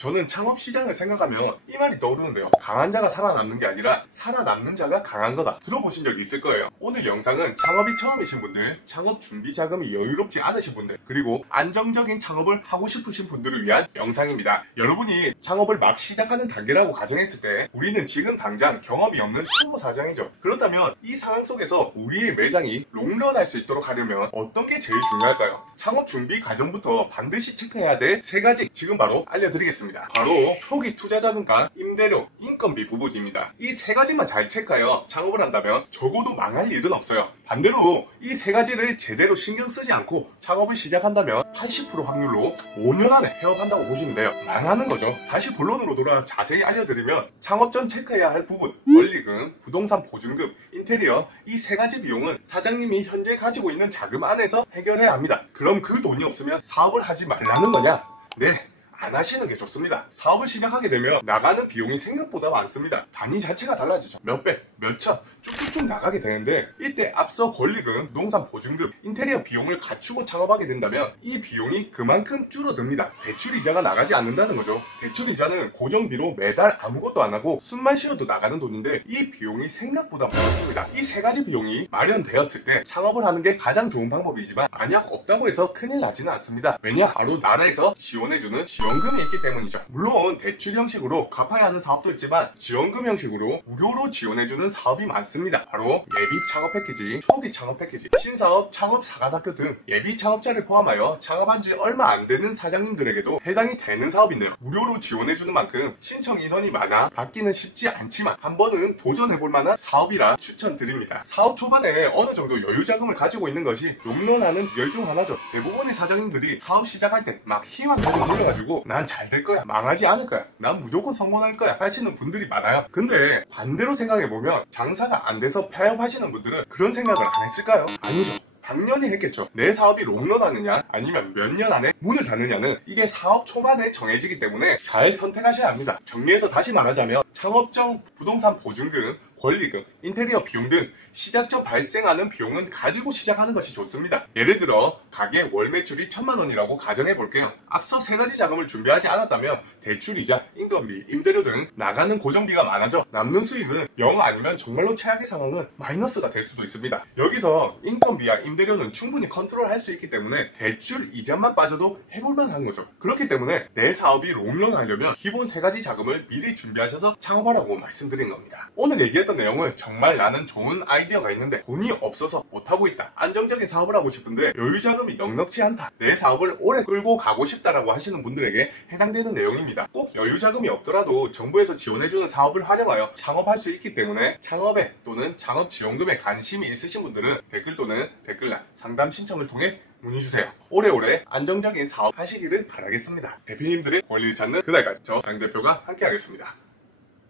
저는 창업시장을 생각하면 이 말이 떠오르는데요. 강한 자가 살아남는 게 아니라 살아남는 자가 강한 거다. 들어보신 적이 있을 거예요. 오늘 영상은 창업이 처음이신 분들, 창업 준비 자금이 여유롭지 않으신 분들, 그리고 안정적인 창업을 하고 싶으신 분들을 위한 영상입니다. 여러분이 창업을 막 시작하는 단계라고 가정했을 때 우리는 지금 당장 경험이 없는 초보 사장이죠. 그렇다면 이 상황 속에서 우리의 매장이 롱런할 수 있도록 하려면 어떤 게 제일 중요할까요? 창업 준비 과정부터 반드시 체크해야 될 3가지 지금 바로 알려드리겠습니다. 바로 초기 투자 자금과 임대료, 인건비 부분입니다. 이 3가지만 잘 체크하여 창업을 한다면 적어도 망할 일은 없어요. 반대로 이 3가지를 제대로 신경 쓰지 않고 창업을 시작한다면 80% 확률로 5년 안에 폐업한다고 보시면 돼요. 망하는 거죠. 다시 본론으로 돌아 자세히 알려드리면 창업 전 체크해야 할 부분, 원리금, 부동산 보증금, 인테리어, 이 3가지 비용은 사장님이 현재 가지고 있는 자금 안에서 해결해야 합니다. 그럼 그 돈이 없으면 사업을 하지 말라는 거냐? 네, 안 하시는 게 좋습니다. 사업을 시작하게 되면 나가는 비용이 생각보다 많습니다. 단위 자체가 달라지죠. 몇 백, 몇 천, 쭉쭉쭉 나가게 되는데 이때 앞서 권리금, 부동산 보증금, 인테리어 비용을 갖추고 창업하게 된다면 이 비용이 그만큼 줄어듭니다. 대출이자가 나가지 않는다는 거죠. 대출이자는 고정비로 매달 아무것도 안 하고 숨만 쉬어도 나가는 돈인데 이 비용이 생각보다 많습니다. 이 3가지 비용이 마련되었을 때 창업을 하는 게 가장 좋은 방법이지만 만약 없다고 해서 큰일 나지는 않습니다. 왜냐? 바로 나라에서 지원해주는 지원금이 있기 때문이죠. 물론 대출 형식으로 갚아야 하는 사업도 있지만 지원금 형식으로 무료로 지원해주는 사업이 많습니다. 바로 예비 창업 패키지, 초기 창업 패키지, 신사업, 창업 사관학교 등 예비 창업자를 포함하여 창업한 지 얼마 안 되는 사장님들에게도 해당이 되는 사업인데요. 무료로 지원해주는 만큼 신청 인원이 많아 받기는 쉽지 않지만 한 번은 도전해볼 만한 사업이라 추천드립니다. 사업 초반에 어느 정도 여유 자금을 가지고 있는 것이 롱런하는 비결 중 하나죠. 대부분의 사장님들이 사업 시작할 때 막 희망적으로 몰려가지고 난 잘 될 거야, 망하지 않을 거야, 난 무조건 성공할 거야 하시는 분들이 많아요. 근데 반대로 생각해보면 장사가 안 돼서 폐업하시는 분들은 그런 생각을 안 했을까요? 아니죠. 당연히 했겠죠. 내 사업이 롱런하느냐 아니면 몇 년 안에 문을 닫느냐는 이게 사업 초반에 정해지기 때문에 잘 선택하셔야 합니다. 정리해서 다시 말하자면 창업 전 부동산 보증금, 권리금, 인테리어 비용 등 시작 전 발생하는 비용은 가지고 시작하는 것이 좋습니다. 예를 들어 가게 월 매출이 1000만원이라고 가정해 볼게요. 앞서 3가지 자금을 준비하지 않았다면 대출이자, 인건비, 임대료 등 나가는 고정비가 많아져 남는 수익은 0 아니면 정말로 최악의 상황은 마이너스가 될 수도 있습니다. 여기서 인건비와 임대료는 충분히 컨트롤할 수 있기 때문에 대출 이자만 빠져도 해볼만 한 거죠. 그렇기 때문에 내 사업이 롱런 하려면 기본 3가지 자금을 미리 준비하셔서 창업하라고 말씀드린 겁니다. 오늘 얘기했던 내용은 정말 나는 좋은 아이디어가 있는데 돈이 없어서 못하고 있다, 안정적인 사업을 하고 싶은데 여유 자금이 넉넉지 않다, 내 사업을 오래 끌고 가고 싶다라고 하시는 분들에게 해당되는 내용입니다. 꼭 여유 자금이 없더라도 정부에서 지원해주는 사업을 활용하여 창업할 수 있기 때문에 창업에 또는 창업 지원금에 관심이 있으신 분들은 댓글 또는 댓글란 상담 신청을 통해 문의주세요. 오래오래 안정적인 사업 하시기를 바라겠습니다. 대표님들의 권리를 찾는 그날까지 저 장 대표가 함께 하겠습니다.